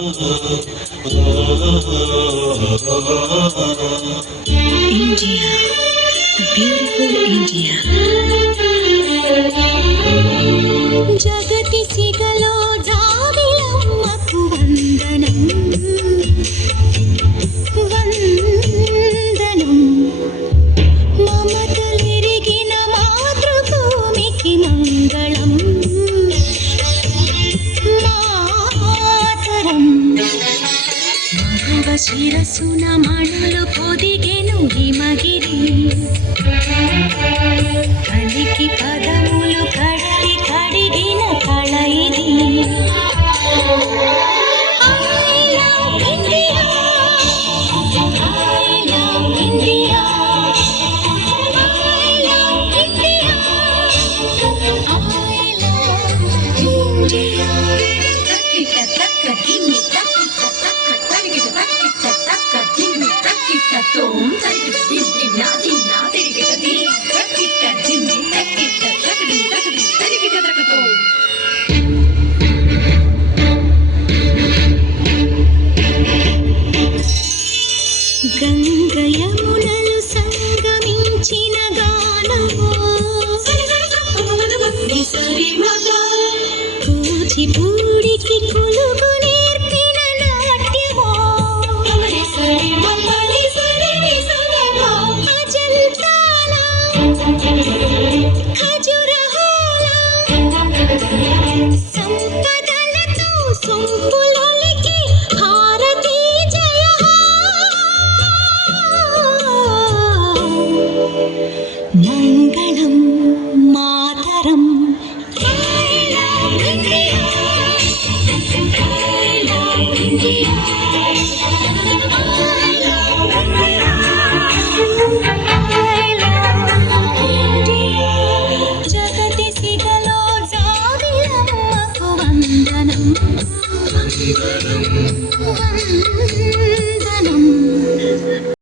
India, the beautiful India. జగతి సిగలో జాబిలమ్మకు వందనం వందనం మమతలిరిగిన మాతృభూమికి మంగళం మాతరం మగవ శిరసున మణులు పొదిగెను హిమగిరి కలికి పదములు కడలి కడిగిన కళ ఇది గంగ యమునలు సంగమించిన గానమో కూచిపూడికి కొలుగు నేర్పిన నాట్యమో అజంతాల ఖజురహోల సంపదలతో సొంపులొలికి భారతీ జయ మంగళం మాతరం జగతి సిగలో జాబిలమ్మకు వందనం వందనం